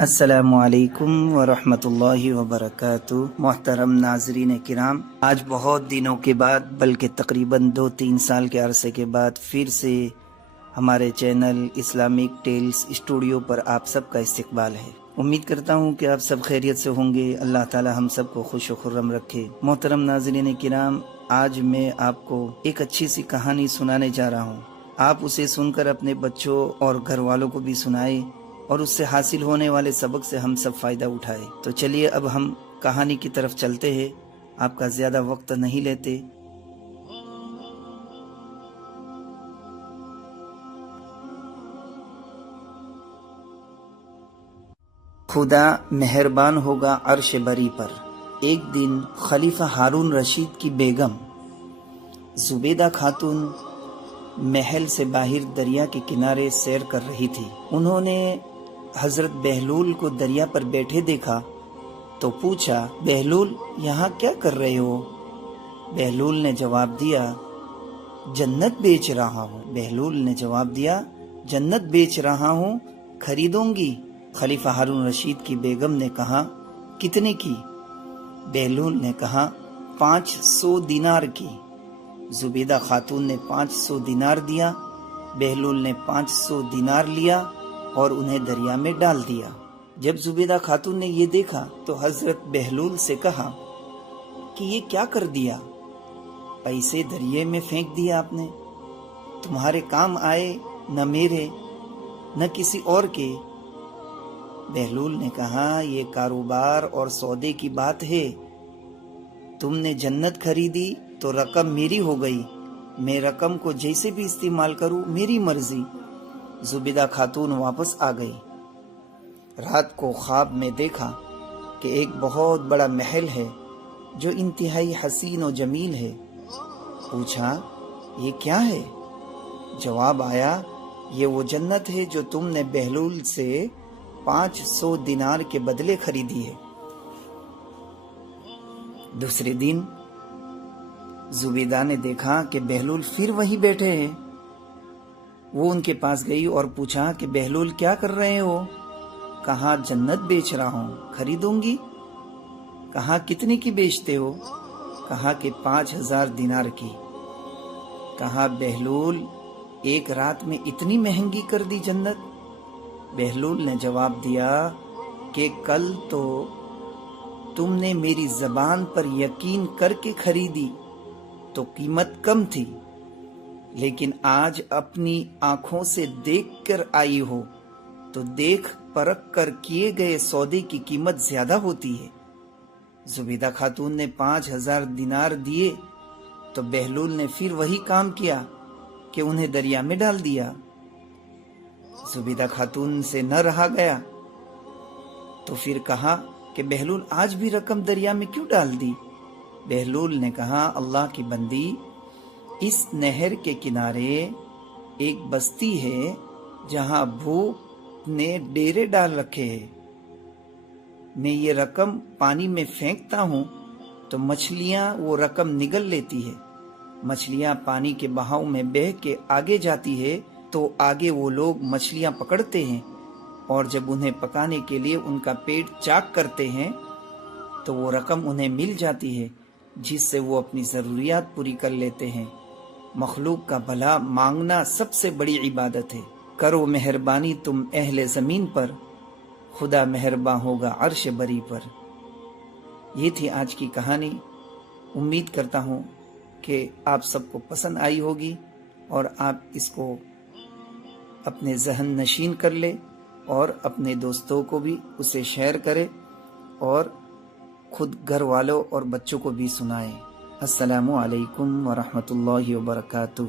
السلام علیکم ورحمۃ اللہ وبرکاتہ۔ محترم ناظرین کرام، آج بہت دنوں کے بعد بلکہ تقریباً 2-3 سال کے عرصے کے بعد پھر سے ہمارے چینل اسلامک ٹیلز اسٹوڈیو پر آپ سب کا استقبال ہے۔ امید کرتا ہوں کہ آپ سب خیریت سے ہوں گے۔ اللہ تعالی ہم سب کو خوش و خرم رکھے۔ محترم ناظرین کرام، آج میں آپ کو ایک اچھی سی کہانی سنانے جا رہا ہوں۔ آپ اسے سن کر اپنے بچوں اور گھر والوں کو بھی سنائیں اور اس سے حاصل ہونے والے سبق سے ہم سب فائدہ اٹھائے۔ تو چلیے اب ہم کہانی کی طرف چلتے ہیں، آپ کا زیادہ وقت نہیں لیتے۔ خدا مہربان ہوگا عرش بری پر۔ ایک دن خلیفہ ہارون رشید کی بیگم زبیدہ خاتون محل سے باہر دریا کے کنارے سیر کر رہی تھی۔ انہوں نے حضرت بہلول کو دریا پر بیٹھے دیکھا تو پوچھا، بہلول یہاں کیا کر رہے ہو؟ بہلول نے جواب دیا، جنت بیچ رہا ہوں۔ بہلول نے جواب دیا، جنت بیچ رہا ہوں، خریدوں گی؟ خلیفہ ہارون رشید کی بیگم نے کہا، کتنے کی؟ بہلول نے کہا، 500 دینار کی۔ زبیدہ خاتون نے 500 دینار دیا۔ بہلول نے 500 دینار لیا اور انہیں دریا میں ڈال دیا۔ جب زبیدہ خاتون نے یہ دیکھا تو حضرت بہلول سے کہا کہ یہ کیا کر دیا؟ پیسے دریا میں پھینک دیا آپ نے، تمہارے کام آئے نہ میرے نہ کسی اور کے۔ بہلول نے کہا، یہ کاروبار اور سودے کی بات ہے، تم نے جنت خریدی تو رقم میری ہو گئی، میں رقم کو جیسے بھی استعمال کروں میری مرضی۔ زبیدہ خاتون واپس آ گئی۔ رات کو خواب میں دیکھا کہ ایک بہت بڑا محل ہے جو انتہائی حسین و جمیل ہے۔ پوچھا، یہ کیا ہے؟ جواب آیا، یہ وہ جنت ہے جو تم نے بہلول سے 500 دینار کے بدلے خریدی ہے۔ دوسرے دن زبیدہ نے دیکھا کہ بہلول پھر وہی بیٹھے ہیں۔ وہ ان کے پاس گئی اور پوچھا کہ بہلول کیا کر رہے ہو؟ کہا، جنت بیچ رہا ہوں، خریدوں گی؟ کہا، کتنے کی بیچتے ہو؟ کہا کہ 5000 دینار کی۔ کہا، بہلول ایک رات میں اتنی مہنگی کر دی جنت؟ بہلول نے جواب دیا کہ کل تو تم نے میری زبان پر یقین کر کے خریدی تو قیمت کم تھی، لیکن آج اپنی آنکھوں سے دیکھ کر آئی ہو تو دیکھ پرکھ کر کیے گئے سودے کی قیمت زیادہ ہوتی ہے۔ زبیدہ خاتون نے 5000 دینار دیے تو بہلول نے پھر وہی کام کیا کہ انہیں دریا میں ڈال دیا۔ زبیدہ خاتون سے نہ رہا گیا تو پھر کہا کہ بہلول آج بھی رقم دریا میں کیوں ڈال دی؟ بہلول نے کہا، اللہ کی بندی، اس نہر کے کنارے ایک بستی ہے جہاں بھوک نے ڈیرے ڈال رکھے ہیں۔ میں یہ رقم پانی میں پھینکتا ہوں تو مچھلیاں وہ رقم نگل لیتی ہے۔ مچھلیاں پانی کے بہاؤ میں بہہ کے آگے جاتی ہے تو آگے وہ لوگ مچھلیاں پکڑتے ہیں، اور جب انہیں پکانے کے لیے ان کا پیٹ چاک کرتے ہیں تو وہ رقم انہیں مل جاتی ہے جس سے وہ اپنی ضروریات پوری کر لیتے ہیں۔ مخلوق کا بھلا مانگنا سب سے بڑی عبادت ہے۔ کرو مہربانی تم اہل زمین پر، خدا مہربان ہوگا عرش بری پر۔ یہ تھی آج کی کہانی۔ امید کرتا ہوں کہ آپ سب کو پسند آئی ہوگی اور آپ اس کو اپنے ذہن نشین کر لیں اور اپنے دوستوں کو بھی اسے شیئر کریں اور خود گھر والوں اور بچوں کو بھی سنائیں۔ السلام علیکم ورحمۃ اللہ وبرکاتہ۔